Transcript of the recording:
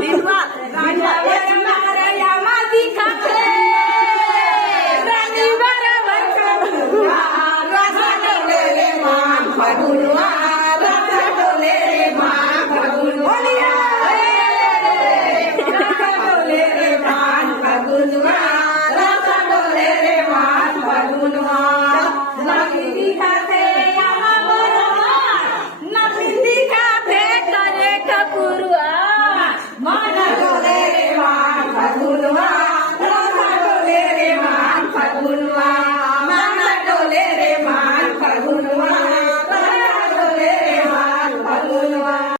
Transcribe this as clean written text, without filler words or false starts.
दिलवा राजा या माझी खाते राणी बरोबर राजा डोले रे मा फगुनवा राजा डोले रे मा फगुनवा